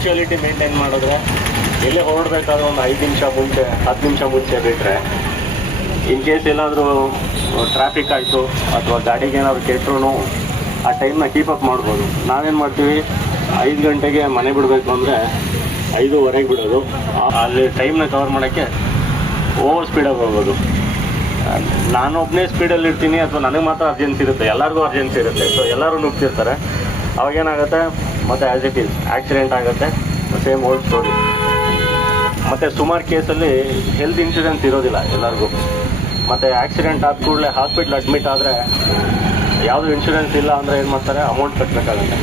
Punctuality maintain ಮಾಡಿದ್ರೆ ಎಲ್ಲೇ ಹೊರಡಬೇಕಾದ್ರೆ ಒಂದು 5 ನಿಮಿಷ ಮುಂಚೆ 10 ನಿಮಿಷ ಮುಂಚೆ ಬಿಟ್ಟರೆ ಇನ್ ಕೇಸ್ ಏನಾದರೂ ಟ್ರಾಫಿಕ್ ಆಯಿತು ಅಥವಾ ಗಾಡಿಗೆ ಏನಾದರೂ ಕೆಟ್ಟರು ಆ ಟೈಮ್ನ ಕೀಪಪ್ ಮಾಡ್ಬೋದು. ನಾವೇನು ಮಾಡ್ತೀವಿ, 5 ಗಂಟೆಗೆ ಮನೆ ಬಿಡಬೇಕು ಅಂದರೆ 5:15 ಬಿಡೋದು. ಅಲ್ಲಿ ಟೈಮ್ನ ಕವರ್ ಮಾಡೋಕ್ಕೆ ಓವರ್ ಸ್ಪೀಡಾಗಿ ಹೋಗ್ಬೋದು. ನಾನೊಬ್ಬನೇ ಸ್ಪೀಡಲ್ಲಿ ಇರ್ತೀನಿ ಅಥವಾ ನನಗೆ ಮಾತ್ರ ಅರ್ಜೆನ್ಸಿ ಇರುತ್ತೆ, ಎಲ್ಲರಿಗೂ ಅರ್ಜೆನ್ಸಿ ಇರುತ್ತೆ. ಸೊ ಎಲ್ಲರೂ ನುಗ್ತಿರ್ತಾರೆ. ಅವಾಗೇನಾಗುತ್ತೆ, ಮತ್ತು ಆ್ಯಸ್ ಇಟ್ ಈಸ್ ಆಕ್ಸಿಡೆಂಟ್ ಆಗುತ್ತೆ. Same old story. ಮತ್ತು ಸುಮಾರು ಕೇಸಲ್ಲಿ ಹೆಲ್ತ್ ಇನ್ಶೂರೆನ್ಸ್ ಇರೋದಿಲ್ಲ ಎಲ್ಲರಿಗೂ. ಮತ್ತು ಆಕ್ಸಿಡೆಂಟ್ ಆದ ಕೂಡಲೇ ಹಾಸ್ಪಿಟ್ಲ್ ಅಡ್ಮಿಟ್ ಆದರೆ ಯಾವುದು ಇನ್ಶೂರೆನ್ಸ್ ಇಲ್ಲ ಅಂದರೆ ಏನು ಮಾಡ್ತಾರೆ, ಅಮೌಂಟ್ ಕಟ್ಟಬೇಕಾಗುತ್ತೆ.